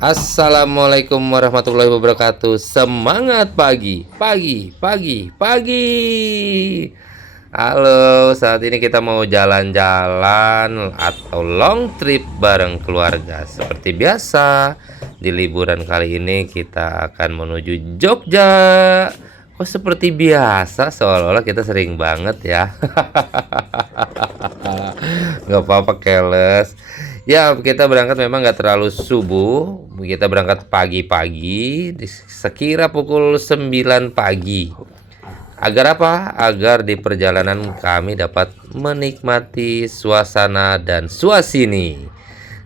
Assalamualaikum warahmatullahi wabarakatuh. Semangat pagi, pagi, pagi, pagi. Halo, saat ini kita mau jalan-jalan atau long trip bareng keluarga. Seperti biasa, di liburan kali ini kita akan menuju Jogja. Kok seperti biasa, seolah-olah kita sering banget ya. Nggak apa-apa, keles. Ya, kita berangkat memang nggak terlalu subuh. Kita berangkat pagi-pagi, sekira pukul 9 pagi. Agar apa? Agar di perjalanan kami dapat menikmati suasana dan suasini.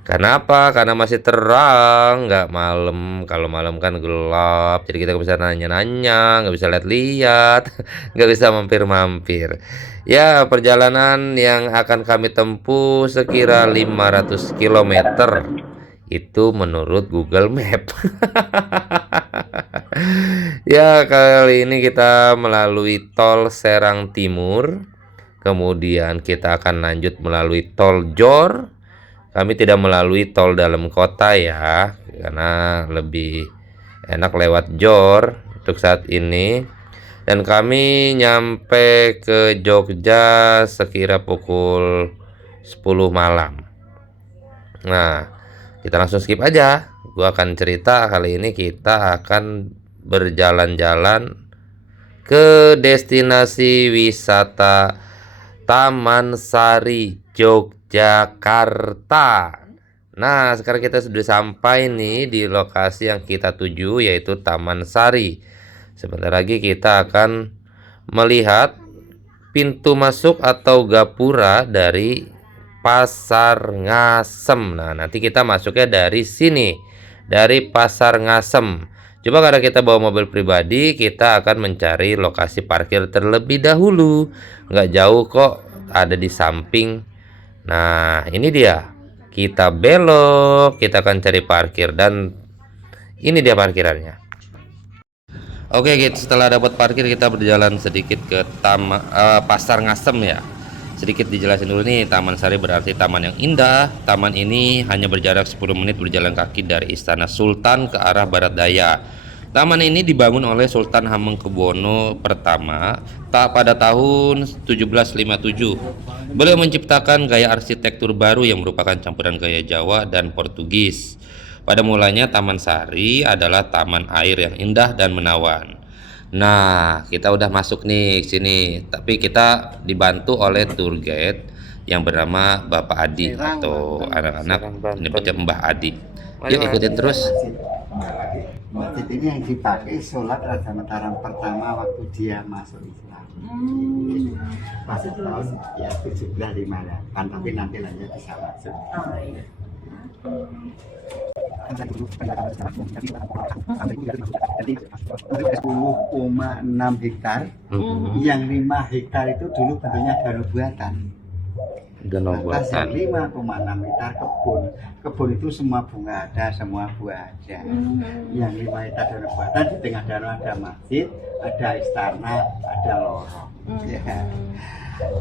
Kenapa? Karena masih terang, nggak malam. Kalau malam kan gelap, jadi kita nggak bisa nanya-nanya, nggak bisa lihat-lihat, nggak bisa mampir-mampir. Ya, perjalanan yang akan kami tempuh sekira 500 km. Itu menurut Google Map. Ya, kali ini kita melalui tol Serang Timur. Kemudian kita akan lanjut melalui tol Jor. Kami tidak melalui tol dalam kota ya, karena lebih enak lewat Jor untuk saat ini. Dan kami nyampe ke Jogja sekira pukul 10 malam. Nah, kita langsung skip aja. Gua akan cerita kali ini kita akan berjalan-jalan ke destinasi wisata Taman Sari, Yogyakarta. Nah, sekarang kita sudah sampai nih di lokasi yang kita tuju, yaitu Taman Sari. Sebentar lagi kita akan melihat pintu masuk atau gapura dari Pasar Ngasem. Nah, nanti kita masuknya dari sini, dari Pasar Ngasem. Coba karena kita bawa mobil pribadi, kita akan mencari lokasi parkir terlebih dahulu. Nggak jauh kok, ada di samping. Nah, ini dia. Kita belok, kita akan cari parkir dan ini dia parkirannya. Oke, setelah dapat parkir kita berjalan sedikit ke Pasar Ngasem ya. Sedikit dijelasin dulu nih, Taman Sari berarti taman yang indah. Taman ini hanya berjarak 10 menit berjalan kaki dari Istana Sultan ke arah barat daya. Taman ini dibangun oleh Sultan Hamengkubuwono pertama pada tahun 1757. Beliau menciptakan gaya arsitektur baru yang merupakan campuran gaya Jawa dan Portugis. Pada mulanya Taman Sari adalah taman air yang indah dan menawan. Nah, kita udah masuk nih ke sini, tapi kita dibantu oleh tour guide yang bernama Bapak Adi atau anak-anak menyebutnya Mbah Adi. Yuk ikutin terus. Masjid ini yang dipakai sholat Raja Mataram pertama waktu dia masuk Islam. Pas tahun ya 1758, tapi nanti lanjut bisa masuk. Jadi 10,6 hektar, yang 5 hektar itu dulu bentuknya danau buatan. Atas yang 5,6 hektar kebun itu semua bunga ada, semua buah ada. Yang 5 hektar danau buatan, di tengah danau ada masjid, ada istana, ada lorong. Ya.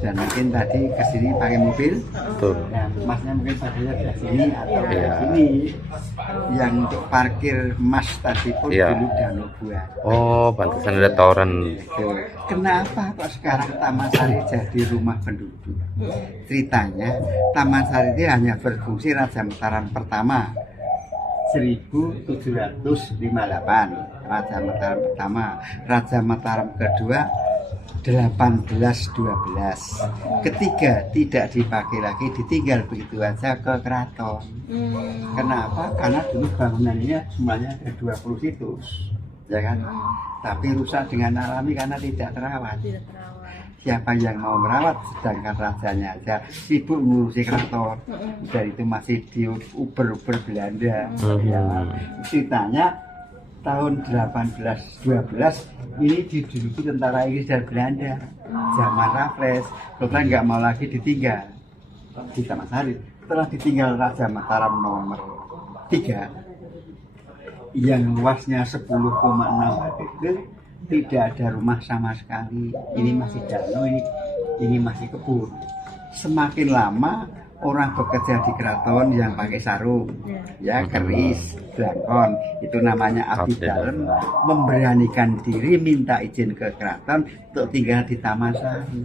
Dan mungkin tadi kesini pakai mobil. Betul. Nah, masnya mungkin parkirnya di sini atau di sini. Yang untuk parkir mas tadi pun dulu danau buat. Oh, pantesan ada toren. Kenapa kok sekarang Taman Sari jadi rumah penduduk? Ceritanya Taman Sari ini hanya berfungsi Raja Mataram pertama 1758. Raja Mataram pertama, Raja Mataram kedua 1812. Ketiga tidak dipakai lagi, ditinggal begitu aja ke keraton. Kenapa? Karena dulu bangunannya semuanya ada 20 situs, ya kan? Tapi rusak dengan alami karena tidak terawat. Siapa yang mau merawat, sedangkan rajanya aja sibuk ngurusi keraton. Dan itu masih diuber-uber Belanda. Ya. Ceritanya tahun 1812 ini diduduki tentara Inggris dan Belanda. Zaman Raffles, Sultan nggak mau lagi ditinggal di Taman Sari. Setelah ditinggal Raja Mataram nomor 3 yang luasnya 10,6 hektar, tidak ada rumah sama sekali. Ini masih danau, ini masih kebun. Semakin lama orang bekerja di keraton yang pakai sarung, ya keris, blangkon, itu namanya abdi dalam, memberanikan diri minta izin ke keraton untuk tinggal di Taman Sari.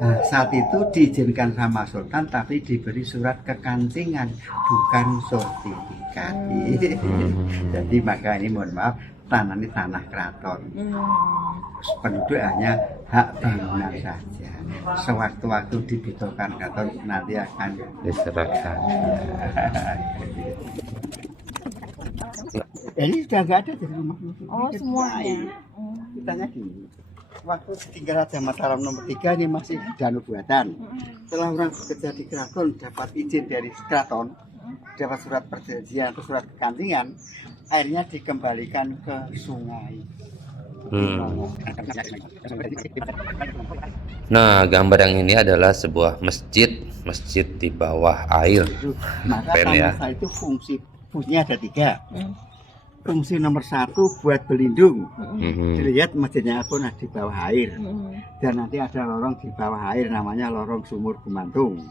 Nah, saat itu diizinkan sama Sultan, tapi diberi surat kekancingan, bukan sertifikat. Jadi maka ini mohon maaf, tanah ini tanah keraton. Penduduk hanya hak bangunan saja. Sewaktu-waktu dibutuhkan keraton nanti akan diserahkan. Ini sudah nggak ada di rumah. Oh, semuanya. Ditanya gini, waktu tinggal Raja Mataram nomor 3 ini masih danu buatan. Setelah orang bekerja di keraton dapat izin dari keraton, dapat surat perjanjian atau surat kekantingan, airnya dikembalikan ke sungai. Nah, gambar yang ini adalah sebuah masjid di bawah air. Maka Keren ya. Taman Sari itu fungsinya ada 3. Fungsi nomor 1 buat berlindung. Dilihat masjidnya pun di bawah air. Dan nanti ada lorong di bawah air namanya lorong Sumur Gumantung.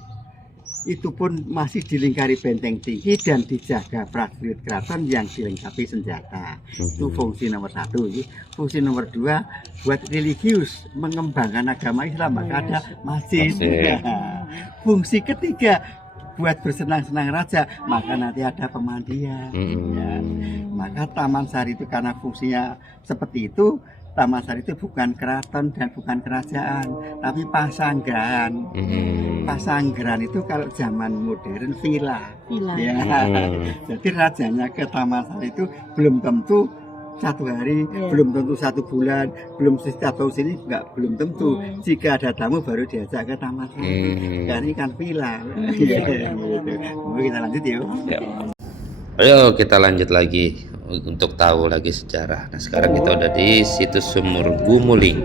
Itu pun masih dilingkari benteng tinggi dan dijaga prajurit keraton yang dilengkapi senjata. Itu fungsi nomor 1. Fungsi nomor 2 buat religius, mengembangkan agama Islam, maka ada masjid. Fungsi ketiga buat bersenang-senang raja, maka nanti ada pemandian. Ya. Maka Taman Sari itu karena fungsinya seperti itu, Taman Sari itu bukan keraton dan bukan kerajaan, tapi pasanggaran. Pasanggaran itu kalau zaman modern villa. Ya. Jadi rajanya ke Taman Sari itu belum tentu 1 hari, belum tentu 1 bulan, belum atau sini belum tentu. Jika ada tamu baru diajak ke Taman Sari. Karena ini kan villa. Kita lanjut yuk. Ayo kita lanjut lagi untuk tahu lagi sejarah. Nah, sekarang kita udah di situs Sumur Gumuling.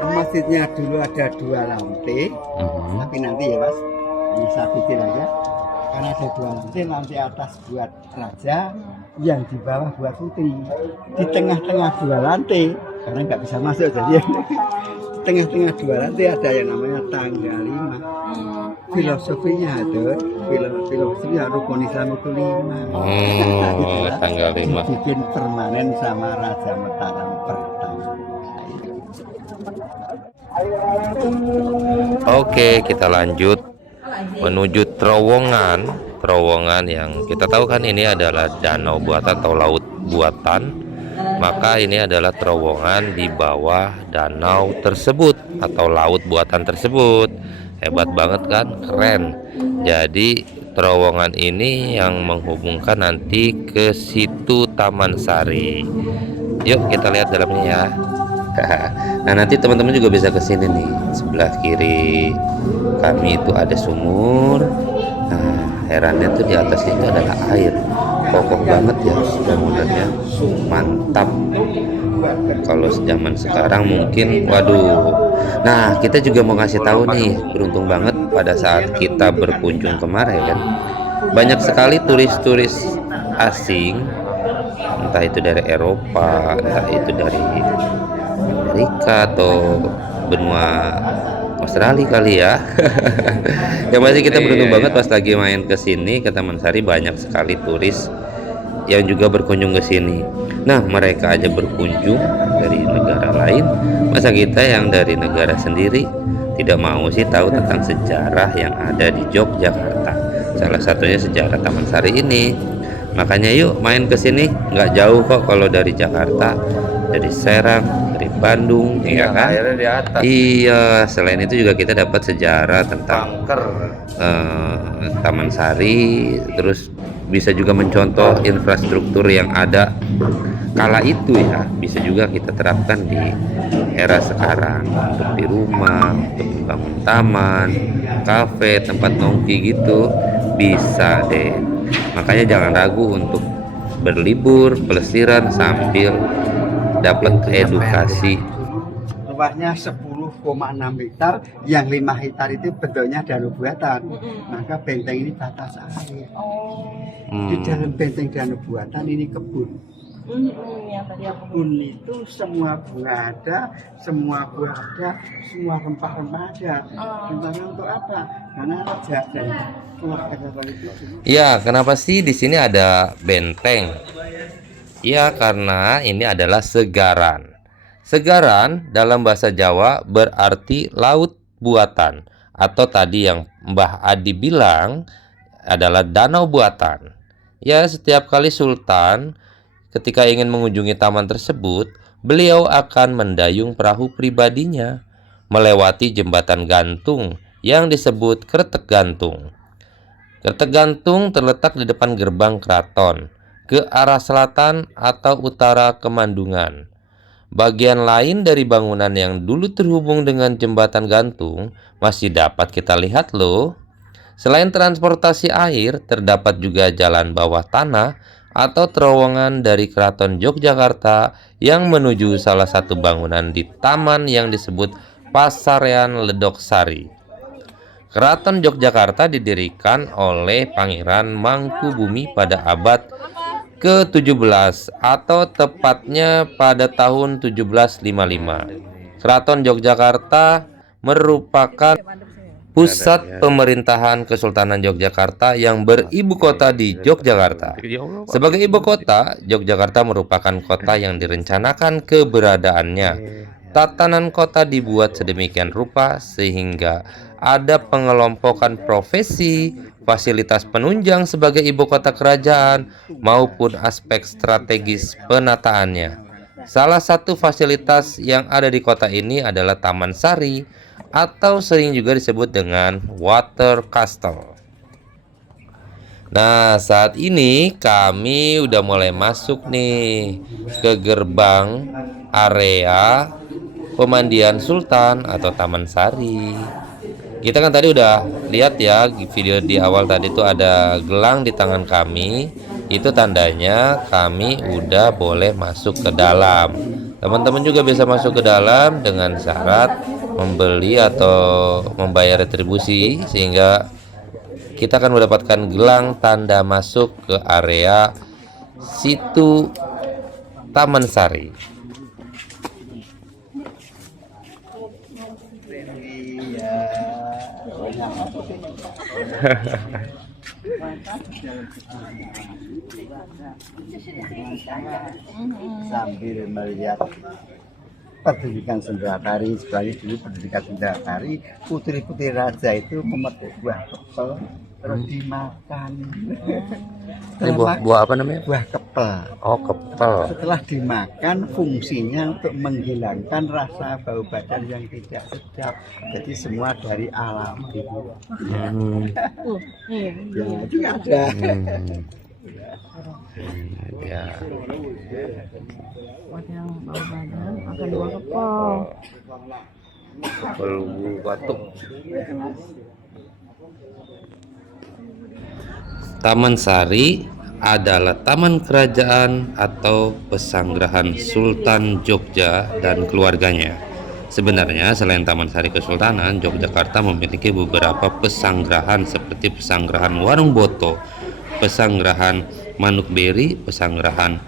Masjidnya dulu ada 2 lantai, tapi nanti ya Mas, ini saya bikin aja. Karena ada 2 lantai atas buat raja, yang di bawah buat putri. Di tengah-tengah 2 lantai, karena nggak bisa masuk jadi di tengah-tengah 2 lantai ada yang namanya tangga 5. Filosofinya ada, filosofinya rukun Islam itu 5. Tanggal 5. Bikin permanen sama Raja Mataram pertama. Oke, kita lanjut menuju terowongan yang kita tahu kan ini adalah danau buatan atau laut buatan. Maka ini adalah terowongan di bawah danau tersebut atau laut buatan tersebut. Hebat banget kan, keren. Jadi terowongan ini yang menghubungkan nanti ke situ Taman Sari. Yuk kita lihat dalamnya ya. Nah, nanti teman-teman juga bisa ke sini nih. Sebelah kiri kami itu ada sumur. Nah, herannya tuh di atas itu adalah air. Kokoh banget ya bangunannya. Mantap. Kalau zaman sekarang mungkin waduh. Nah, kita juga mau ngasih tahu nih, beruntung banget pada saat kita berkunjung kemarin banyak sekali turis-turis asing, entah itu dari Eropa, entah itu dari Amerika atau benua Australia kali ya. Yang pasti kita beruntung banget pas lagi main ke sini ke Taman Sari, banyak sekali turis yang juga berkunjung ke sini. Nah, mereka aja berkunjung dari negara lain, masa kita yang dari negara sendiri tidak mau sih tahu tentang sejarah yang ada di Yogyakarta. Salah satunya sejarah Taman Sari ini. Makanya yuk main ke sini, nggak jauh kok kalau dari Jakarta, dari Serang, dari Bandung, ya kan? Di atas. Iya, selain itu juga kita dapat sejarah tentang Taman Sari, terus bisa juga mencontoh infrastruktur yang ada kala itu ya, bisa juga kita terapkan di era sekarang untuk di rumah, untuk membangun taman, kafe, tempat nongki gitu, bisa deh. Makanya jangan ragu untuk berlibur, pelesiran sambil dapat edukasi. Luasnya 10,6 hektar, yang 5 hektar itu bentuknya danau buatan. Maka benteng ini batas air. Di dalam benteng danau buatan ini kebun. Yang tadi aku Kebun itu semua bunga ada, semua buah ada, semua rempah-rempah ada. Rempahnya untuk apa? Karena raja dari keluarga itu dulu. Ya, kenapa sih di sini ada benteng? Ya, karena ini adalah segaran. Segaran dalam bahasa Jawa berarti laut buatan, atau tadi yang Mbah Adi bilang adalah danau buatan. Ya, setiap kali Sultan ketika ingin mengunjungi taman tersebut, beliau akan mendayung perahu pribadinya melewati jembatan gantung yang disebut Kretek Gantung. Kretek Gantung terletak di depan gerbang keraton, ke arah selatan atau utara Kemandungan. Bagian lain dari bangunan yang dulu terhubung dengan jembatan gantung masih dapat kita lihat loh. Selain transportasi air, terdapat juga jalan bawah tanah atau terowongan dari Keraton Yogyakarta yang menuju salah satu bangunan di taman yang disebut Pasarean Ledok Sari. Keraton Yogyakarta didirikan oleh Pangeran Mangkubumi pada abad ke-17 atau tepatnya pada tahun 1755. Keraton Yogyakarta merupakan pusat pemerintahan Kesultanan Yogyakarta yang beribu kota di Yogyakarta. Sebagai ibu kota, Yogyakarta merupakan kota yang direncanakan keberadaannya. Tatanan kota dibuat sedemikian rupa sehingga ada pengelompokan profesi, fasilitas penunjang sebagai ibu kota kerajaan, maupun aspek strategis penataannya. Salah satu fasilitas yang ada di kota ini adalah Taman Sari, atau sering juga disebut dengan Water Castle. Nah, saat ini kami udah mulai masuk nih ke gerbang area pemandian Sultan atau Taman Sari. Kita kan tadi udah lihat ya video di awal tadi tuh ada gelang di tangan kami. Itu tandanya kami udah boleh masuk ke dalam. Teman-teman juga bisa masuk ke dalam dengan syarat membeli atau membayar retribusi, sehingga kita akan mendapatkan gelang tanda masuk ke area situ Taman Sari. Sambil melihat pendidikan Sendratari, sebagai dulu pendidikan Sendratari, putri-putri raja itu memetik buah kepel terus dimakan. Ini buah apa namanya? Buah kepel. Oh, kepel. Setelah dimakan, fungsinya untuk menghilangkan rasa bau badan yang tidak sedap. Jadi semua dari alam gitu. Ya, itu ada. Ya. buat yang bau badan akan dua kepol. Kepel batuk. Taman Sari adalah taman kerajaan atau pesanggrahan Sultan Jogja dan keluarganya. Sebenarnya selain Taman Sari Kesultanan, Yogyakarta memiliki beberapa pesanggrahan seperti pesanggrahan Warung Boto, pesanggrahan Manukberi, pesanggrahan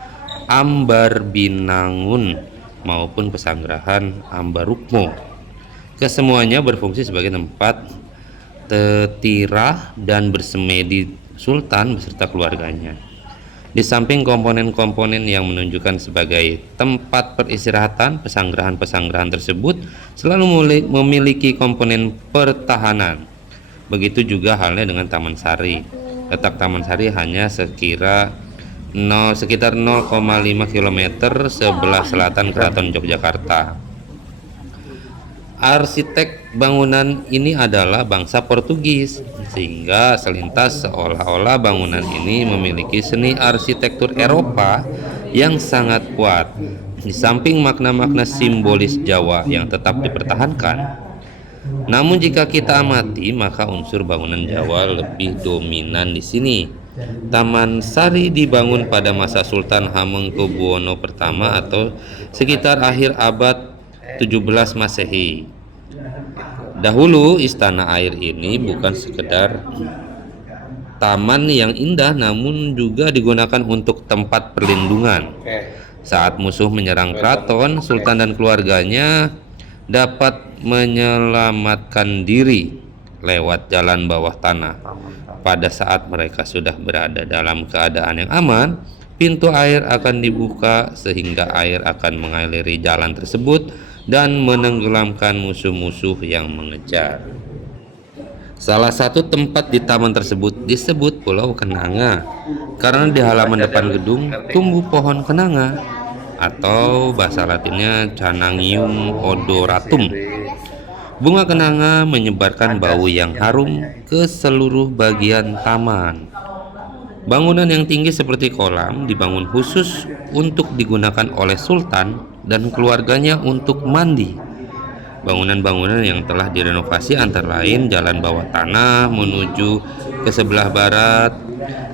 Ambar Binangun, maupun pesanggrahan Ambarukmo. Kesemuanya berfungsi sebagai tempat tetirah dan bersemedi Sultan beserta keluarganya. Di samping komponen-komponen yang menunjukkan sebagai tempat peristirahatan, pesanggrahan-pesanggrahan tersebut selalu memiliki komponen pertahanan. Begitu juga halnya dengan Taman Sari. Letak Taman Sari hanya sekitar 0,5 km sebelah selatan Keraton Yogyakarta. Arsitek bangunan ini adalah bangsa Portugis, sehingga selintas seolah-olah bangunan ini memiliki seni arsitektur Eropa yang sangat kuat, di samping makna-makna simbolis Jawa yang tetap dipertahankan. Namun jika kita amati, maka unsur bangunan Jawa lebih dominan di sini. Taman Sari dibangun pada masa Sultan Hamengkubuwono pertama atau sekitar akhir abad 17 Masehi. Dahulu istana air ini bukan sekedar taman yang indah namun juga digunakan untuk tempat perlindungan. Saat musuh menyerang keraton, sultan dan keluarganya dapat menyelamatkan diri lewat jalan bawah tanah. Pada saat mereka sudah berada dalam keadaan yang aman, pintu air akan dibuka sehingga air akan mengaliri jalan tersebut dan menenggelamkan musuh-musuh yang mengejar. Salah satu tempat di taman tersebut disebut Pulau Kenanga karena di halaman depan gedung tumbuh pohon kenanga atau bahasa Latinnya Canangium odoratum. Bunga kenanga menyebarkan bau yang harum ke seluruh bagian taman. Bangunan yang tinggi seperti kolam dibangun khusus untuk digunakan oleh sultan dan keluarganya untuk mandi. Bangunan-bangunan yang telah direnovasi antara lain jalan bawah tanah menuju ke sebelah barat,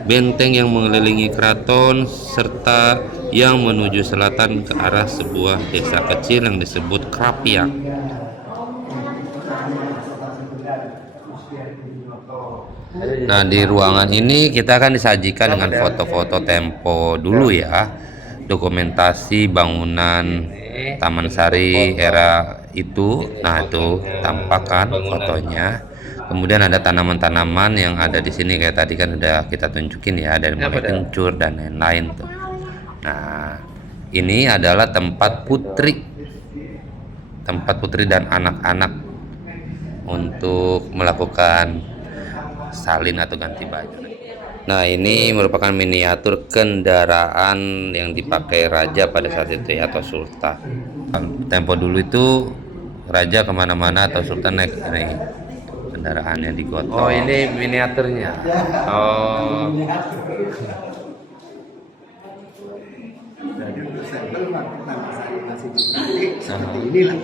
benteng yang mengelilingi keraton, serta yang menuju selatan ke arah sebuah desa kecil yang disebut Krapiak. Nah, di ruangan ini kita akan disajikan dengan foto-foto tempo dulu ya, dokumentasi bangunan Taman Sari era itu. Nah, itu tampakkan fotonya. Kemudian ada tanaman-tanaman yang ada di sini kayak tadi kan udah kita tunjukin ya, dari mulai kencur dan lain-lain tuh. Nah, ini adalah tempat putri dan anak-anak untuk melakukan salin atau ganti baju. Nah, ini merupakan miniatur kendaraan yang dipakai raja pada saat itu ya, atau sultan. Tempo dulu itu raja kemana-mana atau sultan naik ini kendaraannya digotong. Oh, ini miniaturnya. Oh. Jadi untuk sampel waktu Taman Sari masih dipakai seperti inilah.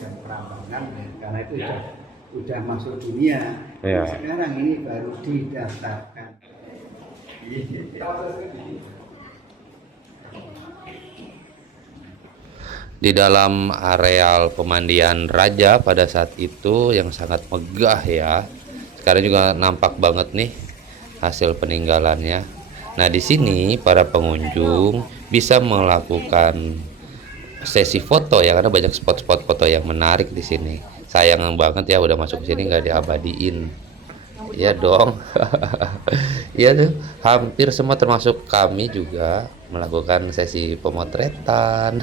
Dan perambangan ya, karena itu udah masuk dunia. Ya. Sekarang ini baru didaftarkan. Di dalam areal pemandian raja pada saat itu yang sangat megah ya. Sekarang juga nampak banget nih hasil peninggalannya. Nah, di sini para pengunjung bisa melakukan sesi foto ya, karena banyak spot-spot foto yang menarik di sini. Sayang banget ya udah masuk ke sini nggak diabadiin. Iya dong. Iya tuh, hampir semua termasuk kami juga melakukan sesi pemotretan.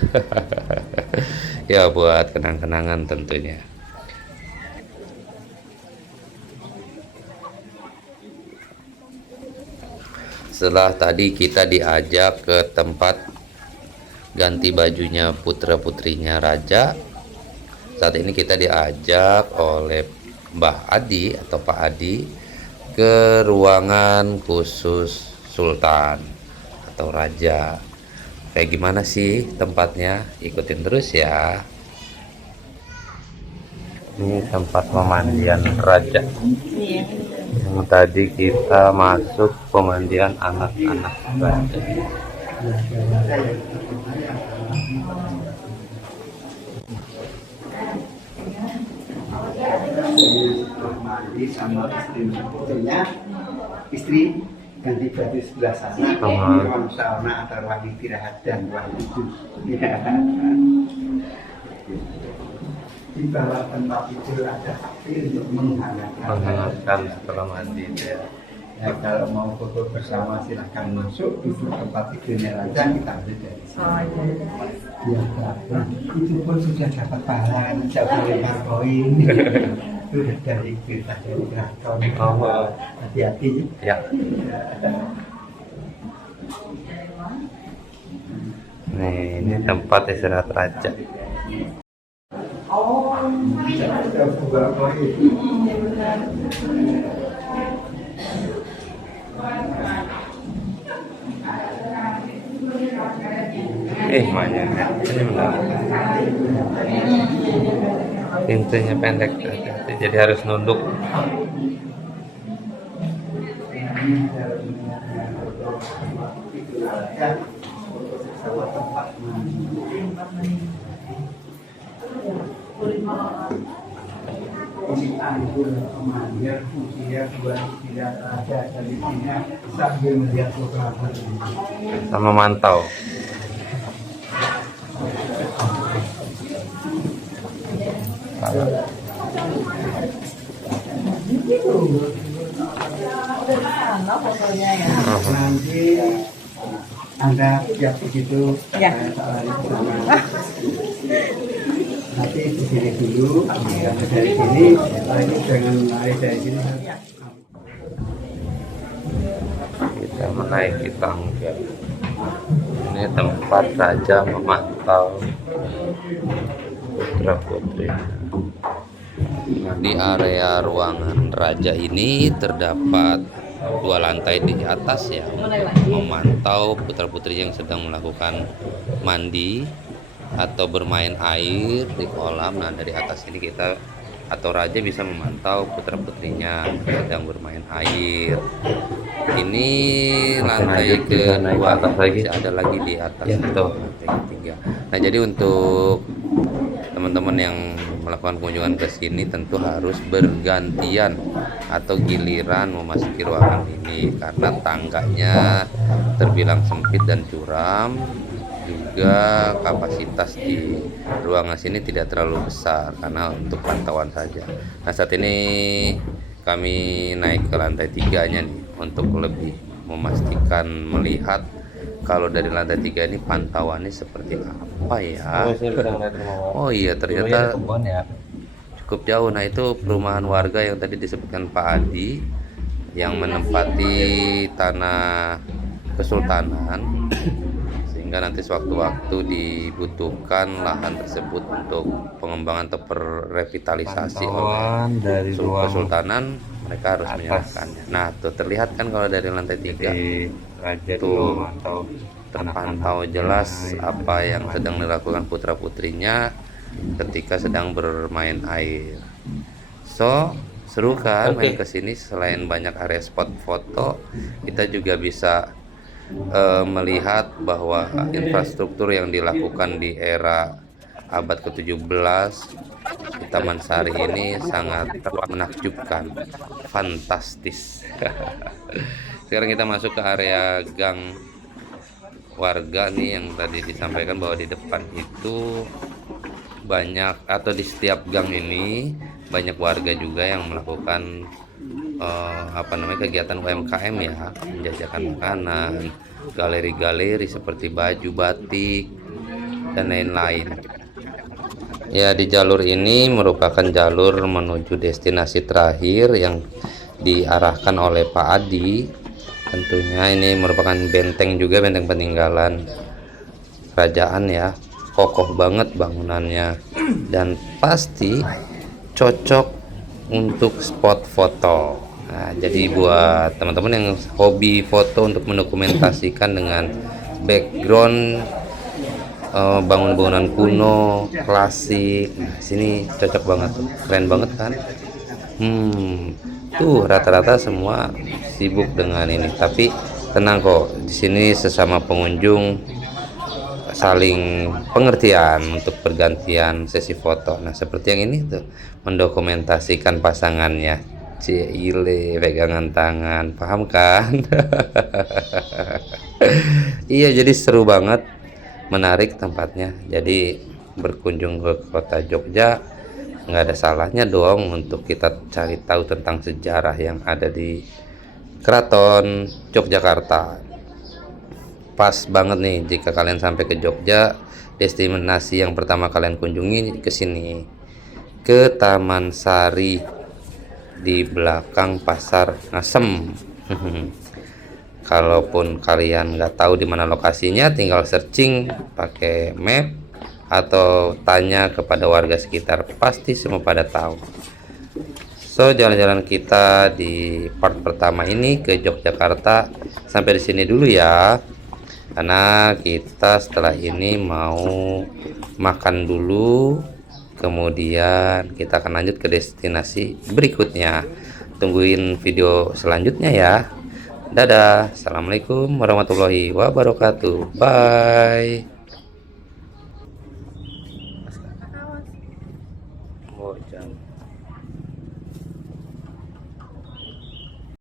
Ya, buat kenang-kenangan tentunya. Setelah tadi kita diajak ke tempat ganti bajunya putra-putrinya raja, saat ini kita diajak oleh Mbah Adi atau Pak Adi ke ruangan khusus sultan atau raja. Kayak gimana sih tempatnya? Ikutin terus ya. Ini tempat pemandian raja. Yang tadi kita masuk pemandian anak-anak raja. Mandi sama istrinya, istri ganti baju sebelah sana, ruang sauna atau ruang istirahat dan ruang tidur. Di bawah tempat tidur ada api untuk menghangatkan setelah mandi ya. Ya, kalau mau foto bersama silahkan masuk, duduk tempat tidurnya raja, kita ambil dari sini. Ya, itu pun sudah dapat pahala, tidak boleh koin. Itu dari kita dari keraton. Hati-hati Ya. Nih, ini tempat istirahat raja. Banyak ya. Ini benar. Pintunya pendek, jadi harus nunduk. Ini anggur pemanggil usia 2 ada dari sini sambil melihat beberapa ini. Kita memantau. Nanti Anda siap begitu Ya. lari ke sana. Nanti di sini dulu, dan dari sini lagi jangan lari dari sini. Kita menaiki tangga. Ini tempat raja memantau putra putri. Nah, di area ruangan raja ini terdapat 2 lantai di atas ya, memantau putra putri yang sedang melakukan mandi atau bermain air di kolam. Nah, dari atas ini kita atau raja bisa memantau putra putrinya sedang bermain air. Ini lantai kedua, masih ada lagi di atas itu lantai ketiga. Nah, jadi untuk teman-teman yang melakukan kunjungan ke sini tentu harus bergantian atau giliran memasuki ruangan ini karena tangganya terbilang sempit dan curam. Juga kapasitas di ruangan sini tidak terlalu besar karena untuk pantauan saja. Nah, saat ini kami naik ke lantai 3-nya nih untuk lebih memastikan melihat kalau dari lantai 3 ini pantauannya seperti apa ya. Oh iya, ternyata cukup jauh. Nah, itu perumahan warga yang tadi disebutkan Pak Adi yang menempati tanah kesultanan, sehingga nanti sewaktu-waktu dibutuhkan lahan tersebut untuk pengembangan atau revitalisasi oleh dari kesultanan, mereka harus menyerahkannya. Nah, tuh terlihat kan kalau dari lantai 3 raja tuh terpantau jelas apa yang sedang dilakukan putra putrinya ketika sedang bermain air. So, seru kan main kesini. Selain banyak area spot foto, kita juga bisa melihat bahwa infrastruktur yang dilakukan di era abad ke-17 di Taman Sari ini sangat menakjubkan, fantastis. Sekarang kita masuk ke area gang warga nih, yang tadi disampaikan bahwa di depan itu banyak, atau di setiap gang ini banyak warga juga yang melakukan kegiatan UMKM ya, menjajakan makanan, galeri-galeri seperti baju, batik, dan lain-lain. Ya, di jalur ini merupakan jalur menuju destinasi terakhir yang diarahkan oleh Pak Adi. Tentunya ini merupakan benteng juga, benteng peninggalan kerajaan ya, kokoh banget bangunannya dan pasti cocok untuk spot foto. Nah, jadi buat teman-teman yang hobi foto untuk mendokumentasikan dengan background bangunan-bangunan kuno, klasik, nah sini cocok banget, keren banget kan. Tuh rata-rata semua sibuk dengan ini, tapi tenang kok, di sini sesama pengunjung saling pengertian untuk bergantian sesi foto. Nah, seperti yang ini tuh mendokumentasikan pasangannya. Cile pegangan tangan, paham kan? Iya, jadi seru banget, menarik tempatnya. Jadi berkunjung ke kota Jogja nggak ada salahnya dong untuk kita cari tahu tentang sejarah yang ada di Keraton Yogyakarta. Pas banget nih jika kalian sampai ke Jogja, destinasi yang pertama kalian kunjungi ke sini, ke Taman Sari di belakang Pasar Ngasem. Kalaupun kalian nggak tahu di mana lokasinya, tinggal searching pakai map atau tanya kepada warga sekitar, pasti semua pada tahu. So, jalan-jalan kita di part pertama ini ke Yogyakarta sampai di sini dulu ya, karena kita setelah ini mau makan dulu, kemudian kita akan lanjut ke destinasi berikutnya. Tungguin video selanjutnya ya. Dadah, assalamualaikum warahmatullahi wabarakatuh, bye.